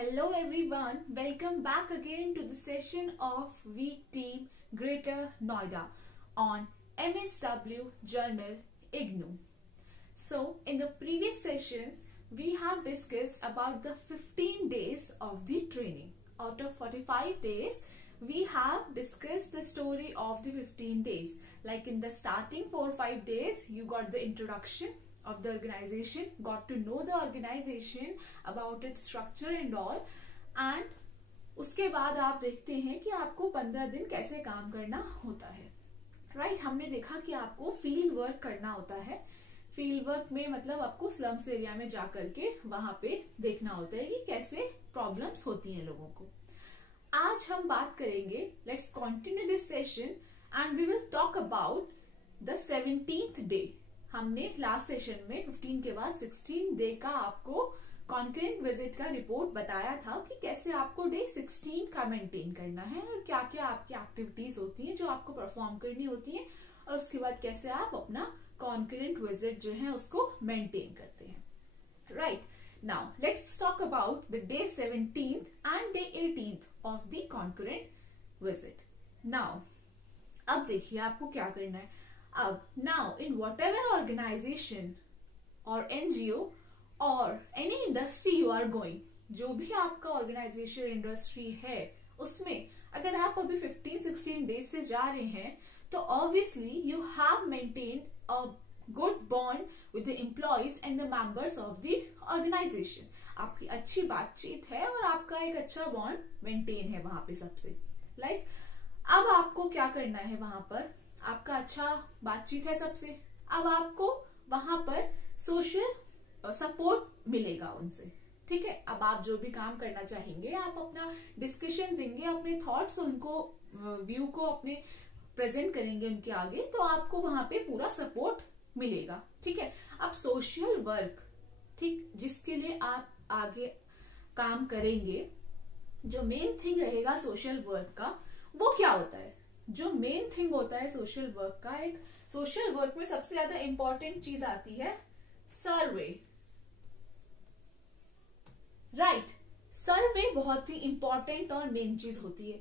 Hello everyone, welcome back again to the session of Week Team Greater Noida on MSW Journal IGNOU. So in the previous sessions, we have discussed about the 15 days of the training. Out of 45 days, we have discussed the story of the 15 days. Like in the starting 4 or 5 days, you got the introduction of the organization, got to know the organization about its structure and all, and उसके बाद आप देखते हैं कि आपको 15 दिन कैसे काम करना होता है, राइट? हमने देखा कि आपको फील्ड वर्क करना होता है. फील्ड वर्क में मतलब आपको स्लम्स एरिया में जा करके वहां पे देखना होता है कि कैसे प्रॉब्लम्स होती हैं लोगों को. आज हम बात करेंगे, let's continue this session and we will talk about the 17th day. हमने लास्ट सेशन में 15 के बाद 16 डे का आपको कॉन्करेंट विजिट का रिपोर्ट बताया था कि कैसे आपको डे 16 का मेंटेन करना है और क्या क्या आपकी एक्टिविटीज होती हैं जो आपको परफॉर्म करनी होती हैं, और उसके बाद कैसे आप अपना कॉन्करेंट विजिट जो है उसको मेंटेन करते हैं, right? Now let's talk about the day 17th and day 18th of the concurrent visit. Now अब देखिए आपको क्या करना है. अब now in whatever organization or NGO or any industry you are going, जो भी आपका ऑर्गेनाइजेशन इंडस्ट्री है उसमें अगर आप अभी 15-16 डेज से जा रहे हैं तो obviously you have maintain a good bond with the employees and the members of the organisation. आपकी अच्छी बातचीत है और आपका एक अच्छा बॉन्ड मेंटेन है वहां पे सबसे, लाइक अब आपको क्या करना है, वहां पर आपका अच्छा बातचीत है सबसे. अब आपको वहां पर सोशल सपोर्ट मिलेगा उनसे, ठीक है? अब आप जो भी काम करना चाहेंगे, आप अपना डिस्कशन देंगे, अपने थॉट्स उनको व्यू को अपने प्रेजेंट करेंगे उनके आगे, तो आपको वहां पे पूरा सपोर्ट मिलेगा, ठीक है? अब सोशल वर्क, ठीक, जिसके लिए आप आगे काम करेंगे, जो मेन थिंग रहेगा सोशल वर्क का, वो क्या होता है? जो मेन थिंग होता है सोशल वर्क का, एक सोशल वर्क में सबसे ज्यादा इंपॉर्टेंट चीज आती है सर्वे, राइट? सर्वे बहुत ही इंपॉर्टेंट और मेन चीज होती है.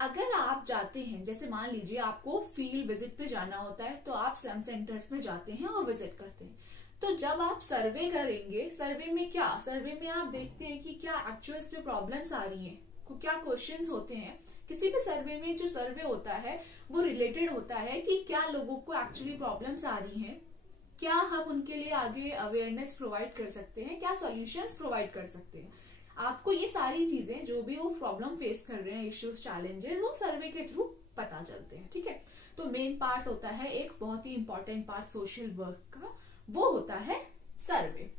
अगर आप जाते हैं, जैसे मान लीजिए आपको फील्ड विजिट पे जाना होता है, तो आप स्लम सेंटर्स में जाते हैं और विजिट करते हैं. तो जब आप सर्वे करेंगे, सर्वे में क्या, सर्वे में आप देखते हैं कि क्या एक्चुअल्स में प्रॉब्लम्स आ रही हैं, क्या क्वेश्चंस होते हैं. किसी भी सर्वे में जो सर्वे होता है वो रिलेटेड होता है कि क्या लोगों को एक्चुअली प्रॉब्लम्स आ रही हैं, क्या हम उनके लिए आगे अवेयरनेस प्रोवाइड कर सकते हैं, क्या सॉल्यूशंस प्रोवाइड कर सकते हैं. आपको ये सारी चीजें जो भी वो प्रॉब्लम फेस कर रहे हैं, इश्यूज, चैलेंजेस, वो सर्वे के थ्रू पता चलते हैं, ठीक है? तो मेन पार्ट होता है, एक बहुत ही इंपॉर्टेंट पार्ट सोशल वर्क का, वो होता है सर्वे.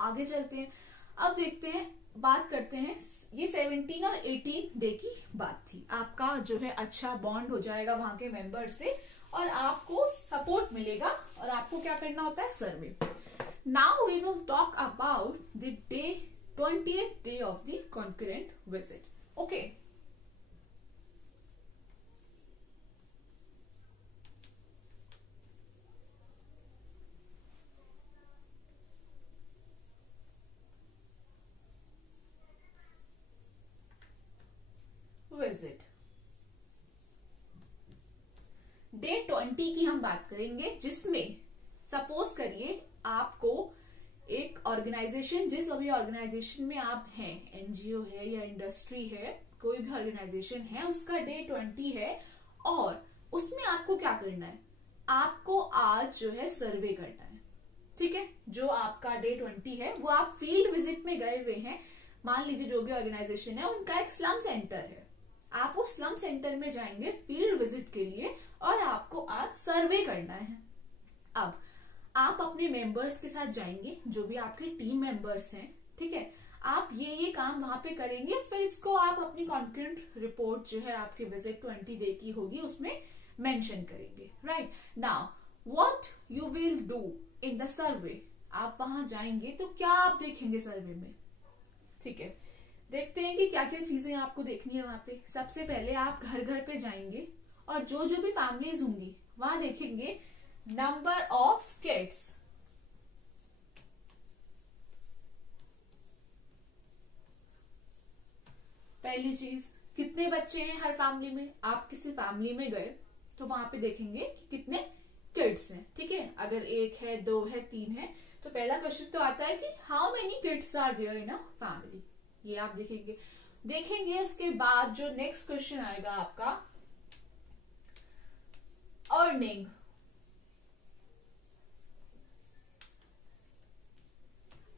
आगे चलते हैं, अब देखते हैं, बात करते हैं. ये 17 और 18 डे की बात थी. आपका जो है अच्छा बॉन्ड हो जाएगा वहां के मेंबर से और आपको सपोर्ट मिलेगा, और आपको क्या करना होता है, survey. Now we will talk about the day 20th day of the concurrent visit. Okay, visit day 20 की हम बात करेंगे, जिसमें सपोज करिए आपको एक ऑर्गेनाइजेशन, जिस अभी ऑर्गेनाइजेशन में आप हैं, एनजीओ है या इंडस्ट्री है, कोई भी ऑर्गेनाइजेशन है, उसका डे 20 है और उसमें आपको क्या करना है, आपको आज जो है सर्वे करना है, ठीक है? जो आपका डे 20 है वो आप फील्ड विजिट में गए हुए हैं. मान लीजिए जो भी ऑर्गेनाइजेशन है उनका एक स्लम सेंटर है, आप उस स्लम सेंटर में जाएंगे फील्ड विजिट के लिए और आपको आज सर्वे करना है. अब आप अपने मेंबर्स के साथ जाएंगे, जो भी आपके टीम मेंबर्स हैं, ठीक है? आप ये काम वहां पे करेंगे, फिर इसको आप अपनी कॉन्करेंट रिपोर्ट जो है आपके विजिट 20 डे की होगी उसमें मेंशन करेंगे, right? Now what you will do in the survey. आप वहां जाएंगे तो क्या आप देखेंगे सर्वे में, ठीक है? देखते हैं कि क्या क्या चीजें आपको देखनी है वहां पे. सबसे पहले आप घर घर पे जाएंगे और जो जो भी फैमिलीज होंगी वहां देखेंगे नंबर ऑफ किड्स, पहली चीज, कितने बच्चे हैं हर फैमिली में। आप किसी फैमिली में गए तो वहां पे देखेंगे कि कितने किड्स हैं, ठीक है। अगर एक है, दो है, तीन है, तो पहला क्वेश्चन तो आता है कि how many kids are there in a family, ये आप देखेंगे। उसके बाद जो नेक्स्ट क्वेश्चन आएगा आपका अर्निंग।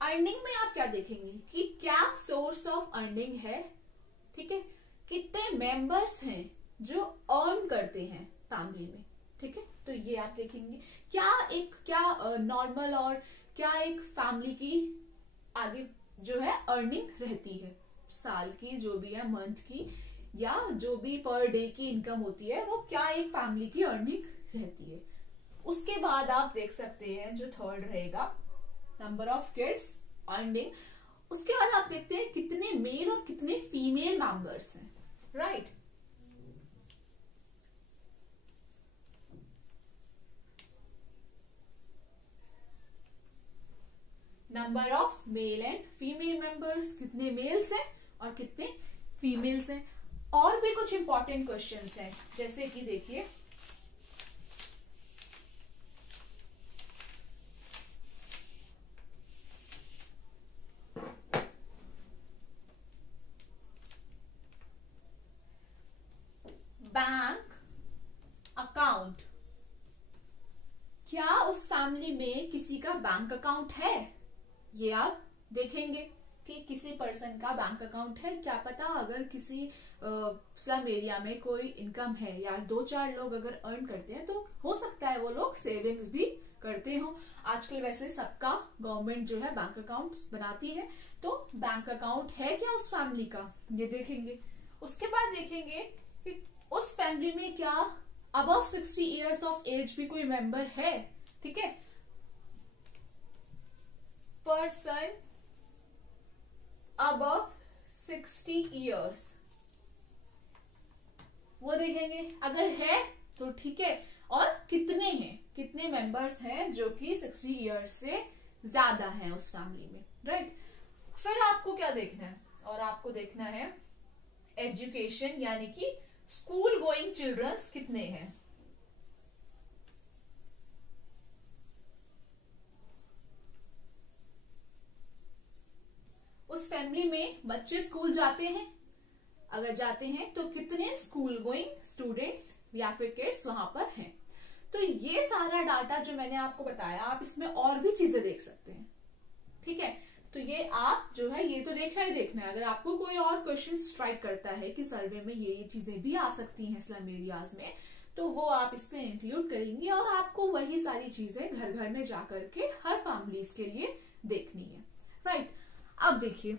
अर्निंग में आप क्या देखेंगे कि क्या सोर्स ऑफ अर्निंग है, ठीक है। कितने मेंबर्स हैं जो अर्न करते हैं फैमिली में, ठीक है। तो ये आप देखेंगे क्या नॉर्मल और क्या एक फैमिली की आगे जो है अर्निंग रहती है, साल की जो भी है, मंथ की, या जो भी पर डे की इनकम होती है, वो क्या एक फैमिली की अर्निंग रहती है। उसके बाद आप देख सकते हैं जो थर्ड रहेगा नंबर ऑफ किड्स, अर्निंग। उसके बाद आप देखते हैं कितने मेल और कितने फीमेल मेंबर्स हैं, right. Number of male and female members, कितने मेल्स हैं और कितने फीमेल्स हैं। और भी कुछ इंपॉर्टेंट क्वेश्चंस हैं, जैसे कि देखिए बैंक अकाउंट, क्या उस फैमिली में किसी का बैंक अकाउंट है, ये आप देखेंगे कि किसी पर्सन का बैंक अकाउंट है। क्या पता अगर किसी स्लम एरिया में कोई इनकम है या दो चार लोग अगर अर्न करते हैं तो हो सकता है वो लोग सेविंग्स भी करते हो। आजकल वैसे सबका गवर्नमेंट जो है बैंक अकाउंट बनाती है, तो बैंक अकाउंट है क्या उस फैमिली का, ये देखेंगे। उसके बाद देखेंगे कि उस फैमिली में क्या अबव 60 इयर्स ऑफ एज भी कोई मेंबर है, ठीक है। पर्सन अबव 60 इयर्स, वो देखेंगे, अगर है तो ठीक है, और कितने हैं, कितने मेंबर्स हैं जो कि 60 इयर्स से ज्यादा हैं उस फैमिली में, राइट। फिर आपको क्या देखना है, और आपको देखना है एजुकेशन, यानी कि स्कूल गोइंग चिल्ड्रंस कितने हैं। उस फैमिली में बच्चे स्कूल जाते हैं, अगर जाते हैं तो कितने स्कूल गोइंग स्टूडेंट्स या फिर किड्स वहां पर हैं। तो ये सारा डाटा जो मैंने आपको बताया, आप इसमें और भी चीजें देख सकते हैं, ठीक है। तो ये आप जो है ये तो देखना ही देखना है। अगर आपको कोई और क्वेश्चन स्ट्राइक करता है कि सर्वे में ये चीजें भी आ सकती हैं स्लम एरियाज में, तो वो आप इसमें इंक्लूड करेंगे और आपको वही सारी चीजें घर घर में जाकर के हर फैमिलीज के लिए देखनी है, राइट। अब देखिए,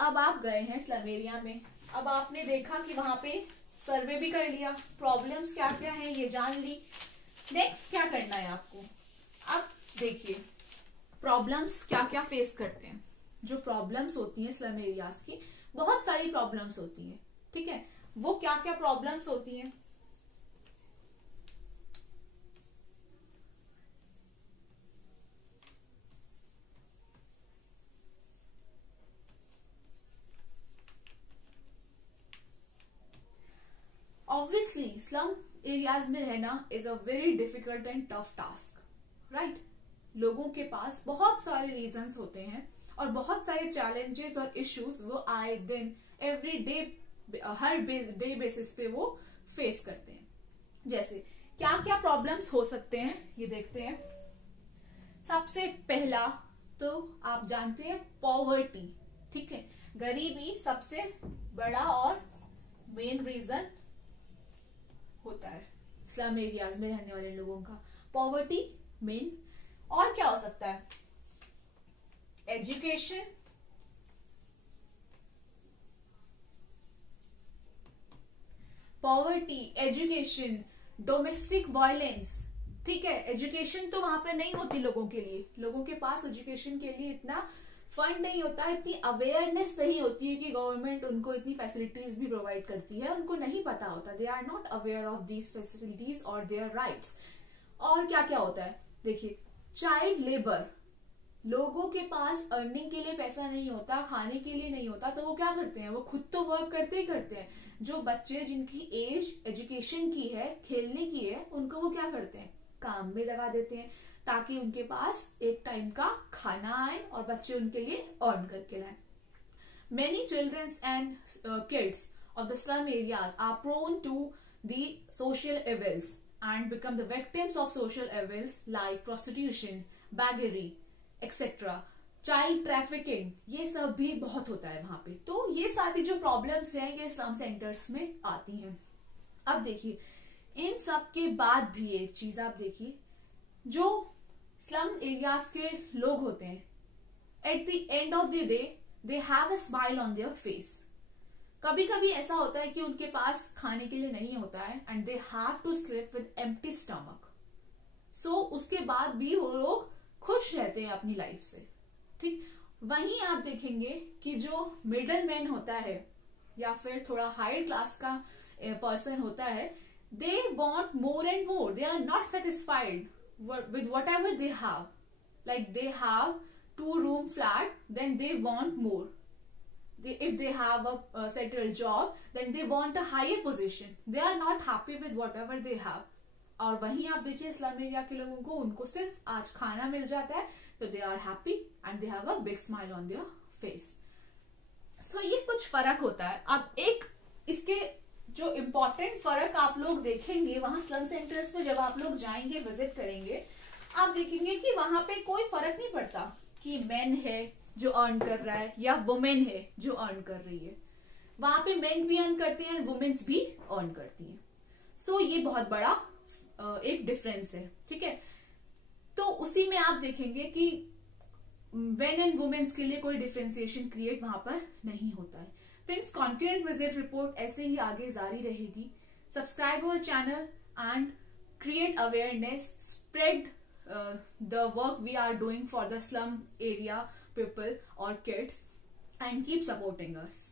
अब आप गए हैं स्लम एरिया में, अब आपने देखा कि वहां पे सर्वे भी कर लिया, प्रॉब्लम्स क्या क्या हैं ये जान ली। नेक्स्ट क्या करना है आपको, अब देखिए प्रॉब्लम्स क्या क्या फेस करते हैं। जो प्रॉब्लम्स होती हैं स्लम एरियाज की, बहुत सारी प्रॉब्लम्स होती हैं, ठीक है। वो क्या क्या प्रॉब्लम्स होती हैं, ऑब्वियसली स्लम एरियाज में रहना is a very difficult and tough task, right. लोगों के पास बहुत सारे रीजंस होते हैं और बहुत सारे चैलेंजेस और इश्यूज वो आए दिन एवरी डे हर डे बेसिस पे वो फेस करते हैं। जैसे क्या क्या प्रॉब्लम्स हो सकते हैं ये देखते हैं। सबसे पहला तो आप जानते हैं पॉवर्टी, ठीक है। गरीबी सबसे बड़ा और मेन रीजन होता है स्लम एरियाज में रहने वाले लोगों का, पॉवर्टी मेन। और क्या हो सकता है, education, poverty, education, domestic violence, ठीक है। एजुकेशन तो वहां पे नहीं होती लोगों के लिए, लोगों के पास एजुकेशन के लिए इतना फंड नहीं होता, इतनी अवेयरनेस नहीं होती है कि गवर्नमेंट उनको इतनी फैसिलिटीज भी प्रोवाइड करती है, उनको नहीं पता होता, they are not aware of these facilities और देयर राइट्स। और क्या क्या होता है देखिए, चाइल्ड लेबर, लोगों के पास अर्निंग के लिए पैसा नहीं होता, खाने के लिए नहीं होता, तो वो क्या करते हैं, वो खुद तो वर्क करते ही करते हैं। जो बच्चे जिनकी एज एजुकेशन की है, खेलने की है, उनको वो क्या करते हैं, काम में लगा देते हैं, ताकि उनके पास एक टाइम का खाना आए और बच्चे उनके लिए अर्न करके लाए। Many children and kids of the slum areas are prone to the social evils and become the victims of social evils like prostitution, beggary, etc. Child trafficking, ये सब भी बहुत होता है वहां पे। तो ये सारी जो प्रॉब्लम्स हैं ये स्लम सेंटर्स में आती हैं। अब देखिए, इन सब के बाद भी एक चीज आप देखिए, जो स्लम एरियाज के लोग होते हैं, at the end of the day they have a smile on their face. कभी कभी ऐसा होता है कि उनके पास खाने के लिए नहीं होता है and they have to sleep with empty stomach. So उसके बाद भी वो लोग खुश रहते हैं अपनी लाइफ से, ठीक। वहीं आप देखेंगे कि जो मिडल मैन होता है या फिर थोड़ा हायर क्लास का पर्सन होता है, they want more and more, they are not satisfied with whatever they have. Like they have 2-room flat, then they want more. If they have a settled job, then they want a higher position. They are not happy with whatever they have. और वहीं आप देखिए slum area के लोगों को, उनको सिर्फ आज खाना मिल जाता है, तो they are happy and they have a big smile on their face. So ये कुछ फर्क होता है। अब एक इसके जो इम्पोर्टेंट फर्क आप लोग देखेंगे वहां स्लम सेंटर्स में, जब आप लोग जाएंगे, विजिट करेंगे, आप देखेंगे कि वहां पे कोई फर्क नहीं पड़ता कि मैन है जो अर्न कर रहा है या वुमेन है जो अर्न कर रही है। वहां पे मेन भी अर्न करते हैं, वुमेन्स भी अर्न करती हैं। सो ये बहुत बड़ा एक डिफरेंस है, ठीक है। तो उसी में आप देखेंगे कि मेन एंड वुमेन्स के लिए कोई डिफरेंशिएशन क्रिएट वहां पर नहीं होता है। फ्रेंड्स, कॉन्करेंट विजिट रिपोर्ट ऐसे ही आगे जारी रहेगी। Subscribe our channel and create awareness, spread the work we are doing for the slum area people or kids, and keep supporting us.